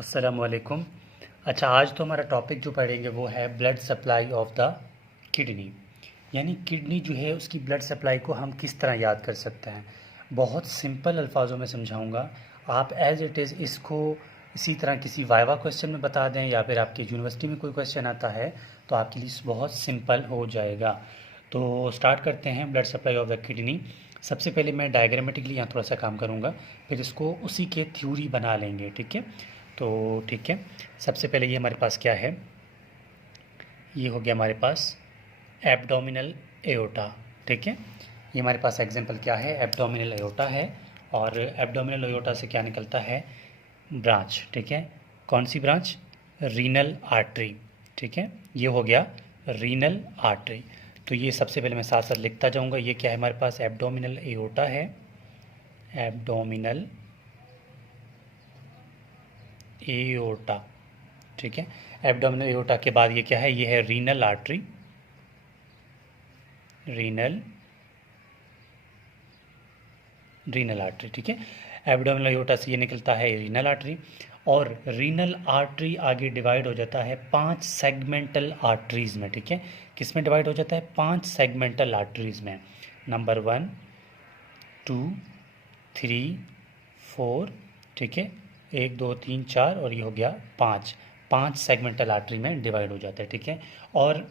अस्सलामुअलैकुम। अच्छा, आज तो हमारा टॉपिक जो पढ़ेंगे वो है blood supply of the kidney. यानी किडनी जो है उसकी ब्लड सप्लाई को हम किस तरह याद कर सकते हैं। बहुत सिंपल अल्फाजों में समझाऊंगा। आप एज इट इज़ इसको इसी तरह किसी वाइवा क्वेश्चन में बता दें या फिर आपकी यूनिवर्सिटी में कोई क्वेश्चन आता है तो आपके लिए बहुत सिंपल हो जाएगा। तो स्टार्ट करते हैं blood supply of the kidney. सबसे पहले मैं डायग्रामेटिकली यहाँ थोड़ा सा काम करूँगा, फिर इसको उसी के थ्योरी बना लेंगे। ठीक है, तो ठीक है। सबसे पहले ये हमारे पास क्या है, ये हो गया हमारे पास एब्डोमिनल एओर्टा। ठीक है, ये हमारे पास एग्जांपल क्या है, एब्डोमिनल एओर्टा है। और एब्डोमिनल एओर्टा से क्या निकलता है, ब्रांच। ठीक है, कौन सी ब्रांच, रीनल आर्टरी। ठीक है, ये हो गया रीनल आर्टरी। तो ये सबसे पहले मैं साथ साथ लिखता जाऊंगा। ये क्या है हमारे पास, एब्डोमिनल एओर्टा है, एब्डोमिनल एओर्टा। ठीक है, एब्डोमिनल एओर्टा के बाद ये क्या है, ये है रीनल आर्टरी, रीनल आर्टरी। ठीक है, एब्डोमिनल एओर्टा से ये निकलता है रीनल आर्टरी। और रीनल आर्टरी आगे डिवाइड हो जाता है 5 सेगमेंटल आर्टरीज में। ठीक है, किस में डिवाइड हो जाता है, 5 सेगमेंटल आर्टरीज में। नंबर 1, 2, 3, 4। ठीक है, 1, 2, 3, 4 और ये हो गया 5 सेगमेंटल आर्टरी में डिवाइड हो जाता है। ठीक है, और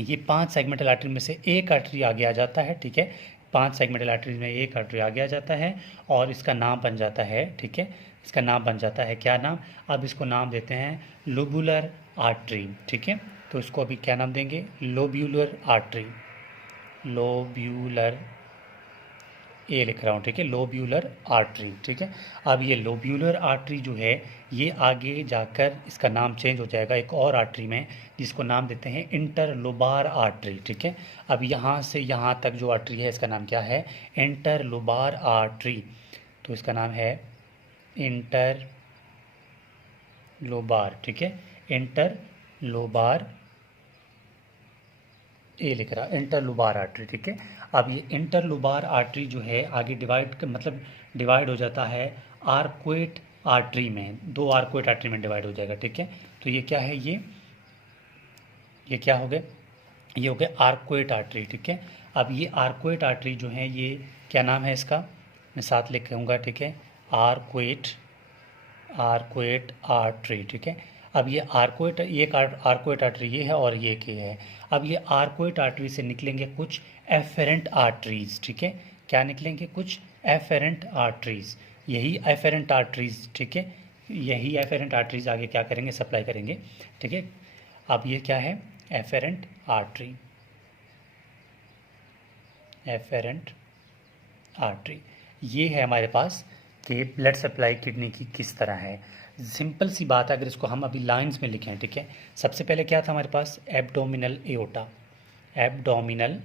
ये 5 सेगमेंटल आर्टरी में से एक आर्टरी आगे आ जाता है। ठीक है, 5 सेगमेंटल आर्टरी में एक आर्टरी आगे आ जाता है और इसका नाम बन जाता है। ठीक है, इसका नाम बन जाता है, क्या नाम, अब इसको नाम देते हैं लोबुलर आर्टरी। ठीक है, तो इसको अभी क्या नाम देंगे, लोब्यूलर आर्टरी, लोब्यूलर, ये लिख रहा हूँ। ठीक है, लोब्यूलर आर्टरी। ठीक है, अब ये लोब्यूलर आर्टरी जो है ये आगे जाकर इसका नाम चेंज हो जाएगा एक और आर्टरी में जिसको नाम देते हैं इंटरलोबार आर्टरी। ठीक है, अब यहाँ से यहाँ तक जो आर्टरी है इसका नाम क्या है, इंटरलोबार आर्टरी। तो इसका नाम है इंटरलोबार। ठीक है, इंटरलोबार, ये लिख रहा इंटरलोबार आर्टरी। ठीक है, अब ये इंटरलोबार आर्टरी जो है आगे मतलब डिवाइड हो जाता है आर्क्वेट आर्टरी में, 2 आर्क्वेट आर्टरी में डिवाइड हो जाएगा। ठीक है, तो ये क्या है, ये क्या हो गया, ये हो गया आर्क्वेट आर्टरी। ठीक है, अब ये आर्क्वेट आर्टरी जो है ये क्या नाम है इसका, मैं साथ लिख कहूँगा। ठीक है, आर्क्वेट आर्टरी। ठीक है, अब ये आर्क्वेट, एक आर्क्वेट आर्टरी ये है और ये है। अब ये आर्क्वेट आर्टरी से निकलेंगे कुछ एफेरेंट आर्टरीज। ठीक है, क्या निकलेंगे, कुछ एफेरेंट आर्टरीज, यही एफेरेंट आर्टरीज। ठीक है, यही एफेरेंट आर्टरीज आगे क्या करेंगे, सप्लाई करेंगे। ठीक है, अब ये क्या है, एफेरेंट आर्टरी, एफेरेंट आर्टरी। ये है हमारे पास कि ब्लड सप्लाई किडनी की किस तरह है। सिंपल सी बात है, अगर इसको हम अभी लाइंस में लिखें। ठीक है, सबसे पहले क्या था हमारे पास, एब्डोमिनल एओर्टा, एब्डोमिनल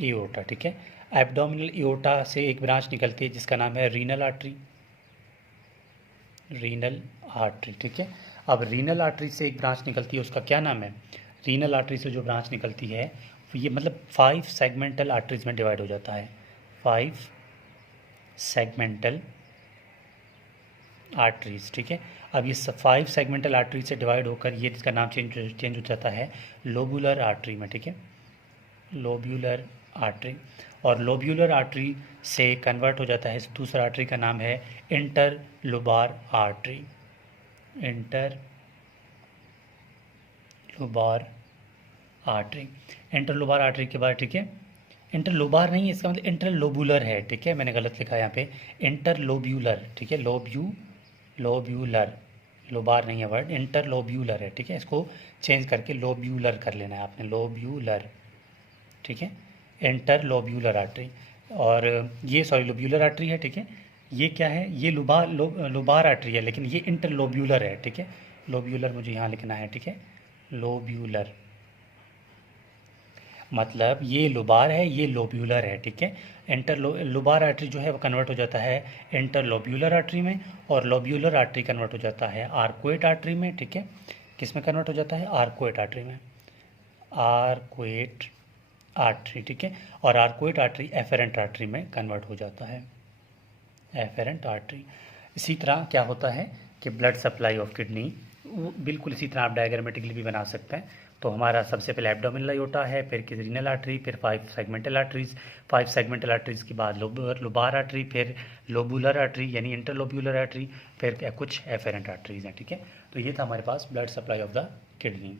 एओर्टा। ठीक है, एब्डोमिनल एओर्टा से एक ब्रांच निकलती है जिसका नाम है रीनल आर्टरी, रीनल आर्टरी। ठीक है, अब रीनल आर्टरी से एक ब्रांच निकलती है, उसका क्या नाम है, रीनल आर्टरी से जो ब्रांच निकलती है ये मतलब 5 सेगमेंटल आर्टरीज में डिवाइड हो जाता है, 5 सेगमेंटल आर्टरीज। ठीक है, अब ये 5 सेगमेंटल आर्टरी से डिवाइड होकर ये इसका नाम चेंज हो जाता है लोबुलर आर्टरी में। ठीक है, लोब्यूलर आर्टरी, और लोब्यूलर आर्टरी से कन्वर्ट हो जाता है दूसरा आर्टरी का नाम है interlobar artery, interlobar artery. Interlobar artery के बाद, ठीक है, इंटरलोबार नहीं है, इसका मतलब इंटरलोबुलर है। ठीक है, मैंने गलत लिखा है यहाँ पे, इंटरलोब्यूलर। ठीक है, लोब्यूलर, लोबार नहीं है वर्ड, इंटरलोब्यूलर है। ठीक है, इसको चेंज करके लोब्यूलर कर लेना है आपने, लोब्यूलर। ठीक है, इंटरलोब्यूलर आर्टरी, और ये लोब्यूलर आर्टरी है। ठीक है, ये क्या है, ये लोबार आर्टरी है लेकिन ये इंटरलोब्यूलर है। ठीक है, लोब्यूलर मुझे यहाँ लिखना है। ठीक है, लोब्यूलर मतलब ये लोबार है, ये लोब्यूलर है। ठीक है, लोबार आर्टरी जो है वो कन्वर्ट हो जाता है इंटरलोब्यूलर आर्टरी में, और लोब्यूलर आर्टरी कन्वर्ट हो जाता है आर्क्वेट आर्टरी में। ठीक है, किस में कन्वर्ट हो जाता है, आर्क्वेट आर्टरी में, आर्क्वेट आर्टरी। ठीक है, और आर्क्वेट आर्टरी एफेरेंट आर्टरी में कन्वर्ट हो जाता है, एफेरेंट आर्टरी। इसी तरह क्या होता है कि ब्लड सप्लाई ऑफ किडनी, बिल्कुल इसी तरह आप डायग्रामेटिकली भी बना सकते हैं। तो हमारा सबसे पहले एब्डोमिनल अयोटा है, फिर रीनल आर्टरी, फिर 5 सेगमेंटल आर्टरीज, 5 सेगमेंटल आर्टरीज के बाद लोबार आर्टरी, फिर लोबुलर आर्टरी यानी इंटरलोब्यूलर आर्टरी, फिर कुछ एफेरेंट आर्टरीज हैं। ठीक है, तो ये था हमारे पास blood supply of the kidney.